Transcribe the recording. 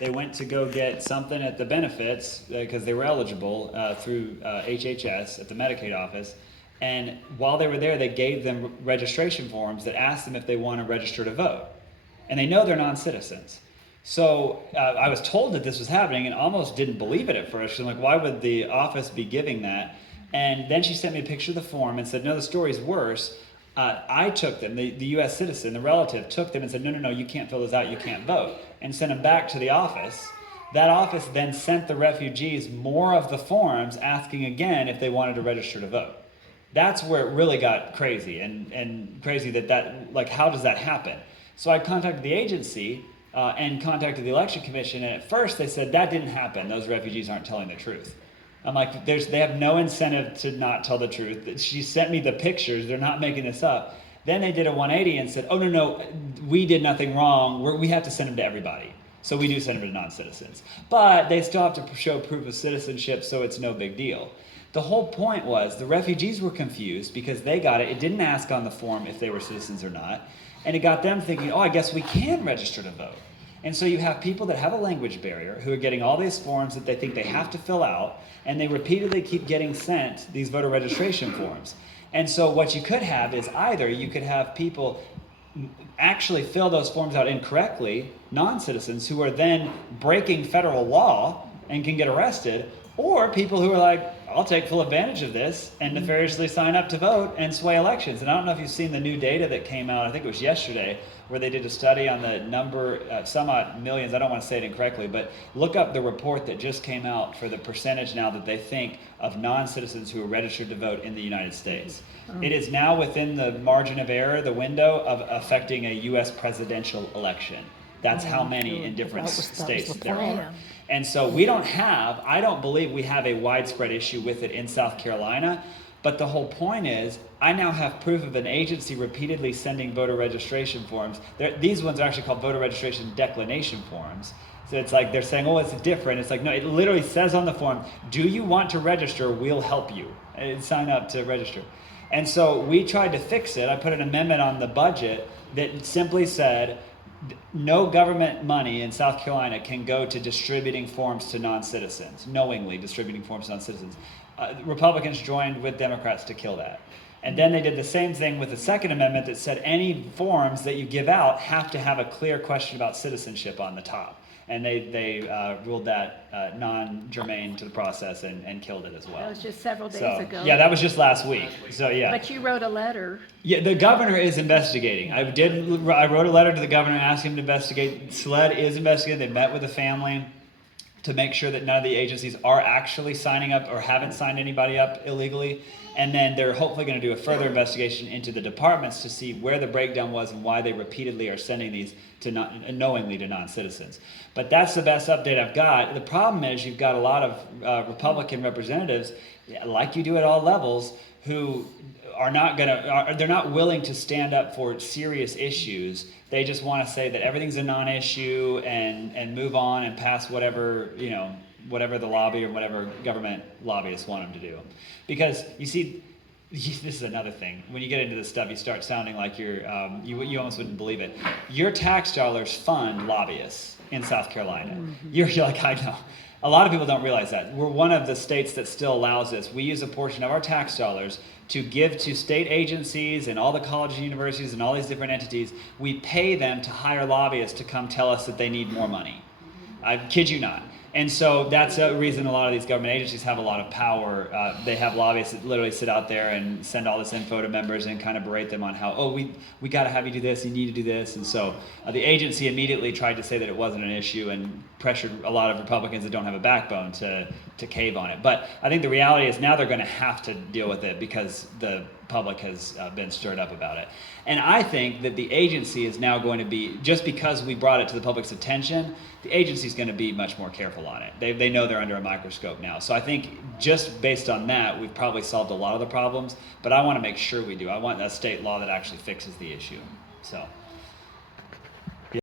They went to go get something at the benefits because they were eligible through HHS at the Medicaid office. And while they were there, they gave them registration forms that asked them if they want to register to vote. And they know they're non-citizens. So I was told that this was happening and almost didn't believe it at first. I'm like, why would the office be giving that? And then she sent me a picture of the form and said, no, the story's worse. I took them, the U.S. citizen, the relative, took them and said, no, you can't fill those out, you can't vote, and sent them back to the office. That office then sent the refugees more of the forms asking again if they wanted to register to vote. That's where it really got crazy and crazy that like, how does that happen? So I contacted the agency and contacted the election commission, and at first they said that didn't happen. Those refugees aren't telling the truth. I'm like, they have no incentive to not tell the truth. She sent me the pictures. They're not making this up. Then they did a 180 and said, oh, no, we did nothing wrong. We have to send them to everybody. So we do send them to non-citizens. But they still have to show proof of citizenship, so it's no big deal. The whole point was the refugees were confused because they got it. It didn't ask on the form if they were citizens or not. And it got them thinking, oh, I guess we can register to vote. And so you have people that have a language barrier who are getting all these forms that they think they have to fill out, and they repeatedly keep getting sent these voter registration forms. And so what you could have is either you could have people actually fill those forms out incorrectly, non-citizens who are then breaking federal law and can get arrested, or people who are like, I'll take full advantage of this and nefariously sign up to vote and sway elections. And I don't know if you've seen the new data that came out, I think it was yesterday, where they did a study on the number, some odd millions, I don't want to say it incorrectly, but look up the report that just came out for the percentage now that they think of non-citizens who are registered to vote in the United States. It is now within the margin of error, the window of affecting a U.S. presidential election. That's how many in different states there are. And so I don't believe we have a widespread issue with it in South Carolina, but the whole point is, I now have proof of an agency repeatedly sending voter registration forms. These ones are actually called voter registration declination forms. So it's like they're saying, oh, it's different. It's like, no, it literally says on the form, do you want to register? We'll help you. And sign up to register. And so we tried to fix it. I put an amendment on the budget that simply said, no government money in South Carolina can go to distributing forms to non-citizens, knowingly distributing forms to non-citizens. Republicans joined with Democrats to kill that. And then they did the same thing with the second amendment that said any forms that you give out have to have a clear question about citizenship on the top. And they ruled that non-germane to the process and killed it as well. That was just several days ago. Yeah, that was just last week. So yeah. But you wrote a letter. Yeah, the governor is investigating. I wrote a letter to the governor asking him to investigate. SLED is investigating. They met with the family to make sure that none of the agencies are actually signing up or haven't signed anybody up illegally. And then they're hopefully going to do a further investigation into the departments to see where the breakdown was and why they repeatedly are sending these to knowingly to non-citizens. But that's the best update I've got. The problem is you've got a lot of Republican representatives, like you do at all levels, who they're not willing to stand up for serious issues. They just want to say that everything's a non-issue and move on and pass whatever the lobby or whatever government lobbyists want them to do. Because you see, this is another thing. When you get into this stuff, you start sounding like you almost wouldn't believe it. Your tax dollars fund lobbyists in South Carolina. You're like, I know. A lot of people don't realize that. We're one of the states that still allows this. We use a portion of our tax dollars to give to state agencies and all the colleges and universities and all these different entities. We pay them to hire lobbyists to come tell us that they need more money. I kid you not. And so that's a reason a lot of these government agencies have a lot of power. They have lobbyists that literally sit out there and send all this info to members and kind of berate them on how, oh, we got to have you do this, you need to do this. And so the agency immediately tried to say that it wasn't an issue and pressured a lot of Republicans that don't have a backbone to cave on it. But I think the reality is now they're going to have to deal with it because the public has been stirred up about it. And I think that the agency is now going to be, just because we brought it to the public's attention, the agency is going to be much more careful on it. They know they're under a microscope now. So I think just based on that, we've probably solved a lot of the problems, but I want to make sure we do. I want a state law that actually fixes the issue. So.